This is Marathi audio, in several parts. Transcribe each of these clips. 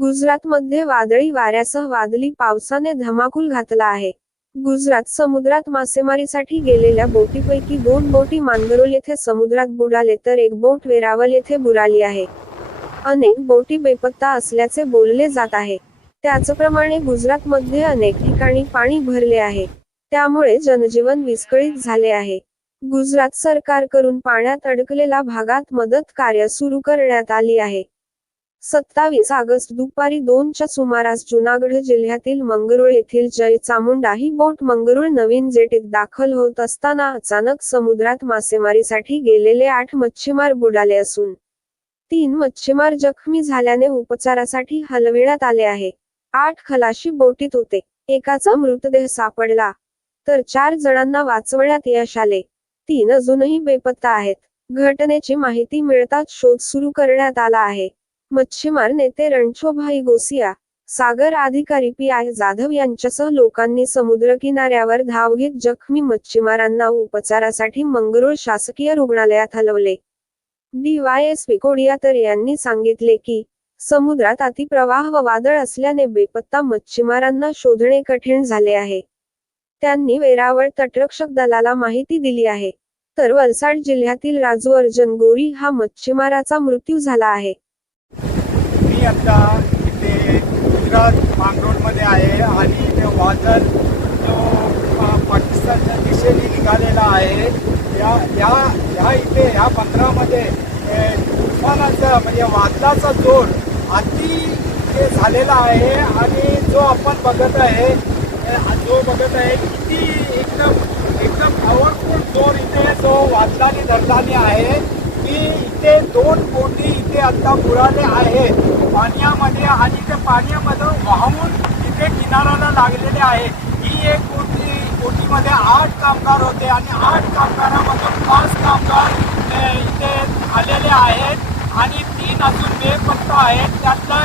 गुजरातमध्ये वादळी वाऱ्यासह वादळी पावसाने धमाकूल घातला आहे. गुजरात समुद्रात मासेमारीसाठी गेलेल्या बोटीपैकी दोन बोटी मांगरोल येथे समुद्रात बुडाले तर एक बोट वेरावल येथे बुडाली आहे. अनेक बोटी बेपत्ता असल्याचे बोलले जात आहे. त्याचप्रमाणे गुजरातमध्ये अनेक ठिकाणी पाणी भरले आहे. त्यामुळे जनजीवन विस्कळीत झाले आहे. गुजरात सरकारकडून पाण्यात अडकलेल्या भागात मदत कार्य सुरू करण्यात आली आहे. सत्तावीस ऑगस्ट दुपारी दोनच्या सुमारास जुनागढ जिल्ह्यातील मंगरुळ येथील जय चामुंडा ही बोट मंगरुळ नवीन जेटीत दाखल होत असताना अचानक समुद्रात मासेमारीसाठी गेलेले आठ मच्छीमार बुडाले असून तीन मच्छीमार जखमी झाल्याने उपचारासाठी हलविण्यात आले आहे. आठ खलाशी बोटीत होते. एकाचा मृतदेह सापडला तर चार जणांना वाचवण्यात यश आले. तीन अजूनही बेपत्ता आहेत. घटनेची माहिती मिळताच शोध सुरू करण्यात आला आहे. मच्छीमार नेते रणछोभाई गोसिया सागर अधिकारी पी आय जाधव यांच्यासह लोकांनी समुद्र किनाऱ्यावर धाव घेत जखमी मच्छीमारांना उपचारासाठी मंगरुळ शासकीय रुग्णालयात हलवले. डीवायएसपी कोडियातर यांनी सांगितले की समुद्रात अतिप्रवाह व वादळ असल्याने बेपत्ता मच्छीमारांना शोधणे कठीण झाले आहे. त्यांनी वेरावळ तटरक्षक दलाला माहिती दिली आहे. तर वलसाड जिल्ह्यातील राजू अर्जन गोरी हा मच्छीमाराचा मृत्यू झाला आहे. आता इथे गुजरात मांगरोळमध्ये आहे आणि इथे वादळ जो पाकिस्तानच्या दिशेने निघालेला आहे. या या ह्या इथे ह्या पंधरामध्ये तुफानाचा म्हणजे वादळाचा जोर अति झालेला आहे आणि जो आपण बघत आहे जो बघत आहे किती एकदम एकदम पॉवरफुल जोर इथे जो वादळाने धरलाने आहे. की इथे दोन बोटी इथे आता बुडाले आहेत. पाण्यामध्ये आणि ते पाण्यामध्ये वाहून तिथे किनाऱ्याला लागलेले आहे. ही एक कोटी कोटीमध्ये आठ कामगार होते आणि आठ कामगारामधून पाच कामगार इथे आलेले आहेत आणि तीन अजून बेपत्ता आहेत. त्यातला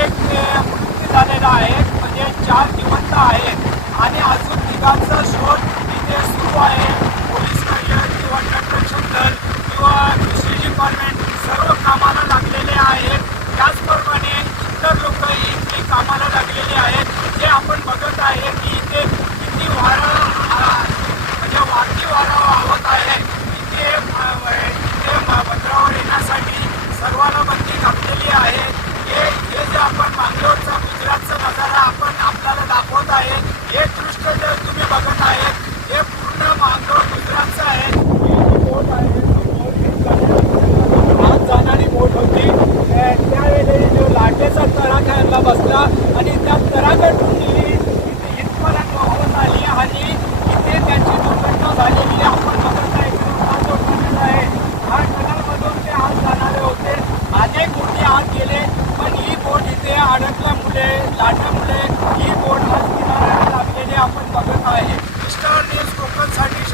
एक मृत्यू झालेला आहे. म्हणजे चार जिवंत आहेत. आणि अजून तिघांचा शोध इथे सुरू आहे पोलीस कार्य किंवा तटरक्षक दल किंवा कृषी डिपार्टमेंट सर्व कामाला लागलेले आहेत त्याचप्रमाणे इतर लोकही इथे कामाला लागलेले आहेत जे आपण बघत आहे की इथे किती वारा आ, म्हणजे वाकी वारा वाहत आहे इथे अ, इथे म- बंदरावर येण्यासाठी सर्वांना बंदी घातलेली आहे हे हे जे आपण मांगलोरचा गुजरातचा नजारा आपण आपल्याला दाखवत आहे हे दृष्ट जर तुम्ही बघत आहे हे पूर्ण मांगलोर गुजरातचं आहे. ही बोट आहे समोर जाणारी- बोट होती. अ, त्यावेळी जो लाटेचा तडाखा बसला आणि त्या तडाख्यातून ही इथे इथपर्यंत वाहत आली आणि इथे त्याची दुर्घटना झालेली आपण बघत आहे इकडे हा आहे हा टनेलमधून ते आत जाणारे होते. अनेक बोटी आत गेले पण ही बोट इथे अडकल्यामुळे लाटामुळे ही बोट आज किनाऱ्याला लागलेली आपण बघत आहे. Mister news कोकणसाठी